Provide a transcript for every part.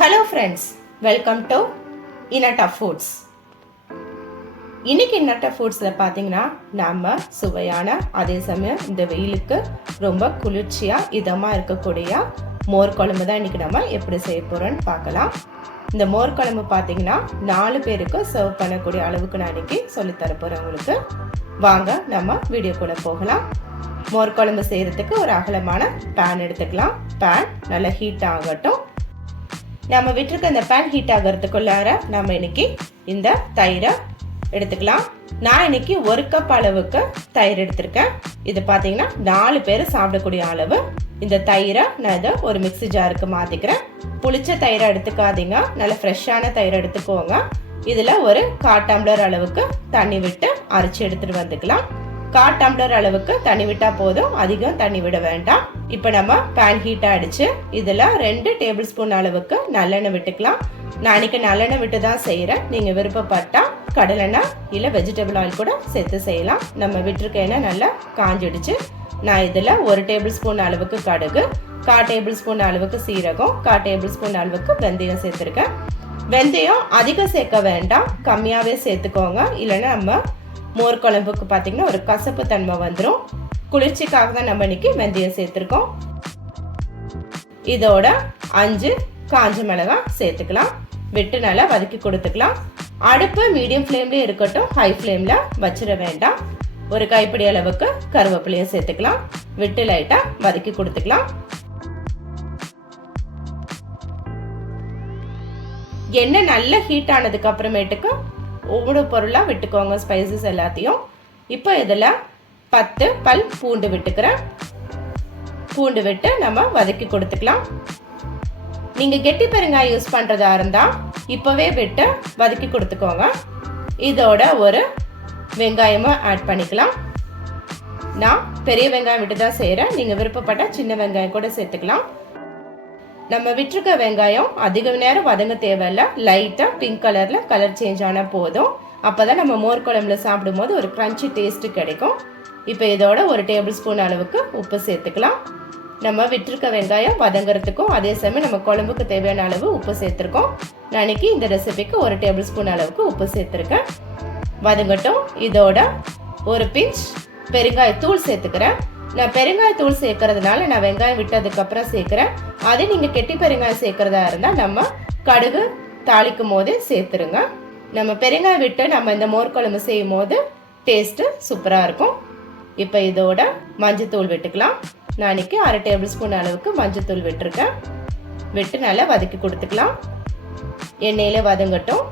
Hello friends, welcome to இன்னட்டா foods. இன்னைக்கு இன்னட்டா ஃபுட்ஸில் பார்த்தீங்கன்னா நம்ம சுவையான, அதே சமயம் இந்த வெயிலுக்கு ரொம்ப குளிர்ச்சியாக இதமாக இருக்கக்கூடிய மோர் குழம்பு தான் இன்றைக்கி நம்ம எப்படி செய்ய போகிறோன்னு பார்க்கலாம். இந்த மோர் குழம்பு பார்த்தீங்கன்னா 4 பேருக்கு சர்வ் பண்ணக்கூடிய அளவுக்கு நான் இன்றைக்கி சொல்லித்தர போகிறேன் உங்களுக்கு. வாங்க நம்ம வீடியோக்குள்ளே போகலாம். மோர் குழம்பு செய்கிறதுக்கு ஒரு அகலமான பேன் எடுத்துக்கலாம். பேன் நல்லா ஹீட் ஆகட்டும். நம்ம விட்டுருக்க இந்த பேன் ஹீட் ஆகிறதுக்குள்ளார நம்ம இன்னைக்கு இந்த தயிரை எடுத்துக்கலாம். நான் இன்னைக்கு 1 கப் அளவுக்கு தயிர் எடுத்திருக்கேன். இது பார்த்தீங்கன்னா 4 பேர் சாப்பிடக்கூடிய அளவு. இந்த தயிரை நான் இதை ஒரு மிக்ஸி ஜாருக்கு மாற்றிக்கிறேன். புளிச்ச தயிரை எடுத்துக்காதீங்க, நல்ல ஃப்ரெஷ்ஷான தயிரை எடுத்துக்கோங்க. இதில் ஒரு 1/4 டம்ளர் அளவுக்கு தண்ணி விட்டு அரைச்சி எடுத்துகிட்டு வந்துக்கலாம். 1/4 டம்ளர் அளவுக்கு தண்ணி விட்டால் போதும், அதிகம் தண்ணி விட வேண்டாம். இப்போ நம்ம பேன் ஹீட் ஆகிடுச்சு. இதில் 2 டேபிள் ஸ்பூன் அளவுக்கு நல்லெண்ணெய் விட்டுக்கலாம். நான் இன்னைக்கு நல்லெண்ணெய் விட்டு தான் செய்கிறேன். நீங்கள் விருப்பப்பட்டால் கடலெண்ணெய் இல்லை வெஜிடபிள் ஆயில் கூட சேர்த்து செய்யலாம். நம்ம விட்டுருக்க எண்ணெய் நல்லா காஞ்சிடுச்சு. நான் இதில் 1 டேபிள் ஸ்பூன் அளவுக்கு கடுகு, 1/4 டேபிள் ஸ்பூன் அளவுக்கு சீரகம், 1/4 டேபிள் ஸ்பூன் அளவுக்கு வெந்தயம் சேர்த்துருக்கேன். வெந்தயம் அதிகம் சேர்க்க வேண்டாம், கம்மியாகவே சேர்த்துக்கோங்க. இல்லைன்னா நம்ம மோர் குழம்புக்கு பார்த்தீங்கன்னா ஒரு கசப்பு தன்மை வந்துடும். குளிர்ச்சிக்காக தான் நம்ம இன்னைக்கு வெந்தயம் சேர்த்துருக்கோம். இதோட 5 காஞ்ச மிளகாய் சேர்த்துக்கலாம். விட்டு நல்லா வதக்கி கொடுத்துக்கலாம். அடுப்பு மீடியம் ஃப்ளேம்லேயே இருக்கட்டும், ஹை ஃப்ளேமில் வச்சிட வேண்டாம். ஒரு கைப்பிடி அளவுக்கு கருவேப்பிலையும் சேர்த்துக்கலாம். விட்டு லைட்டாக வதக்கி கொடுத்துக்கலாம். எண்ணெய் நல்லா ஹீட் ஆனதுக்கு அப்புறமேட்டுக்கு ஒவ்வொரு பொருளாக விட்டுக்கோங்க, ஸ்பைசஸ் எல்லாத்தையும். இப்போ இதில் 10 பல் பூண்டு விட்டுக்கிறேன். பூண்டு விட்டு நம்ம வதக்கி கொடுத்துக்கலாம். நீங்கள் கெட்டி பெருங்காயம் யூஸ் பண்ணுறதா இருந்தால் இப்போவே விட்டு வதக்கி கொடுத்துக்கோங்க. இதோட ஒரு வெங்காயமும் ஆட் பண்ணிக்கலாம். நான் பெரிய வெங்காயம் விட்டு தான் செய்கிறேன். நீங்கள் விருப்பப்பட்டால் சின்ன வெங்காயம் கூட சேர்த்துக்கலாம். நம்ம விட்டுருக்க வெங்காயம் அதிக நேரம் வதங்க தேவையில்லை. லைட்டாக பிங்க் கலரில் கலர் சேஞ்ச் ஆனால் போதும். அப்போ தான் நம்ம மோர் குழம்புல சாப்பிடும் போது ஒரு க்ரன்ச்சி டேஸ்ட்டு கிடைக்கும். இப்போ இதோட 1 டேபிள் ஸ்பூன் அளவுக்கு உப்பு சேர்த்துக்கலாம். நம்ம விட்டுருக்க வெங்காயம் வதங்கிறதுக்கும் அதே சமயம் நம்ம குழம்புக்கு தேவையான அளவு உப்பு சேர்த்துருக்கோம். நான் இன்னைக்கு இந்த ரெசிபிக்கு 1 டேபிள் ஸ்பூன் அளவுக்கு உப்பு சேர்த்துருக்கேன். வதங்கட்டும். இதோட ஒரு பிஞ்ச் பெருங்காயத்தூள் சேர்த்துக்கிறேன். நான் பெருங்காயத்தூள் சேர்க்கறதுனால நான் வெங்காயம் விட்டதுக்கப்புறம் சேர்க்குறேன். அதே நீங்கள் கெட்டி பெருங்காயம் சேர்க்கறதா இருந்தால் நம்ம கடுகு தாளிக்கும் போதே சேர்த்துருங்க. நம்ம பெருங்காயம் விட்டு நம்ம இந்த மோர் குழம்பு செய்யும் போது டேஸ்ட்டு சூப்பராக இருக்கும். இப்போ இதோட மஞ்சத்தூள் விட்டுக்கலாம். நான் இன்னைக்கு 1/2 டேபிள் ஸ்பூன் அளவுக்கு மஞ்சத்தூள் விட்டுருக்கேன். விட்டு நல்லா வதக்கி கொடுத்துக்கலாம். எண்ணெயில் வதங்கட்டும்.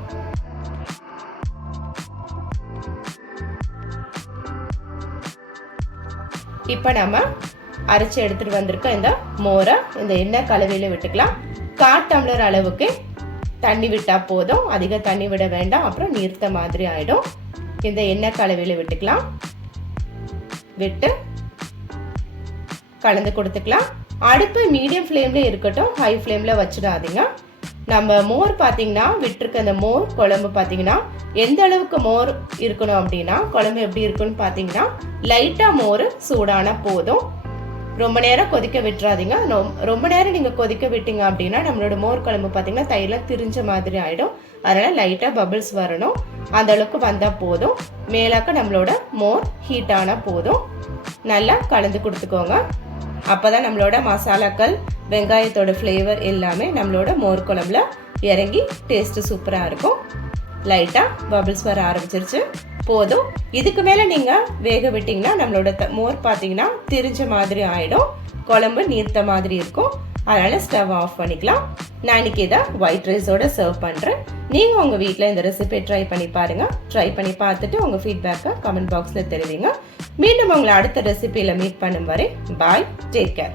இப்போ நம்ம அரைச்சி எடுத்துட்டு வந்திருக்க இந்த மோரை இந்த எண்ணெய் கலவையில விட்டுக்கலாம். 1/4 டம்ளர் அளவுக்கு தண்ணி விட்டா போதும், அதிக தண்ணி விட வேண்டாம், அப்புறம் நீர்த்த மாதிரி ஆயிடும். இந்த எண்ணெய் கலவையில விட்டுக்கலாம். விட்டு கலந்து கொடுத்துக்கலாம். அடுப்பு மீடியம் ஃப்ளேம்ல இருக்கட்டும், ஹை ஃப்ளேம்ல வச்சிடாதீங்க. நம்ம மோர் பார்த்தீங்கன்னா விட்டுருக்க அந்த மோர் குழம்பு பார்த்தீங்கன்னா எந்த அளவுக்கு மோர் இருக்கணும் அப்படின்னா, குழம்பு எப்படி இருக்குன்னு பார்த்தீங்கன்னா லைட்டாக மோர் சூடான போதும். ரொம்ப நேரம் கொதிக்க விட்டுறாதீங்க. ரொம்ப நேரம் நீங்கள் கொதிக்க விட்டீங்க அப்படின்னா நம்மளோட மோர் குழம்பு பார்த்தீங்கன்னா தயிரில் திரிஞ்ச மாதிரி ஆகிடும். அதனால் லைட்டாக பபிள்ஸ் வரணும், அந்த அளவுக்கு வந்தால் போதும். மேலாக்க நம்மளோட மோர் ஹீட் ஆனால் போதும். நல்லா கலந்து கொடுத்துக்கோங்க. அப்போ தான் நம்மளோட மசாலாக்கள், வெங்காயத்தோட ஃப்ளேவர் எல்லாமே நம்மளோட மோர் குழம்புல இறங்கி டேஸ்ட்டு சூப்பராக இருக்கும். லைட்டாக பபிள்ஸ் வர ஆரம்பிச்சிருச்சு, போதும். இதுக்கு மேலே நீங்கள் வேக விட்டிங்கன்னா நம்மளோட மோர் பார்த்தீங்கன்னா திரிஞ்ச மாதிரி ஆகிடும், குழம்பு நீர்த்த மாதிரி இருக்கும். அதனால் ஸ்டவ் ஆஃப் பண்ணிக்கலாம். நான் இன்னைக்கு இதை ஒயிட் ரைஸோட சர்வ் பண்ணுறேன். நீங்கள் உங்கள் வீட்டில் இந்த ரெசிபியை ட்ரை பண்ணி பாருங்கள். ட்ரை பண்ணி பார்த்துட்டு உங்கள் ஃபீட்பேக்கை கமெண்ட் பாக்ஸில் தெரிவிங்க. மீண்டும் உங்களை அடுத்த ரெசிபியில் மீட் பண்ணும் வரை பாய், டேக் கேர்.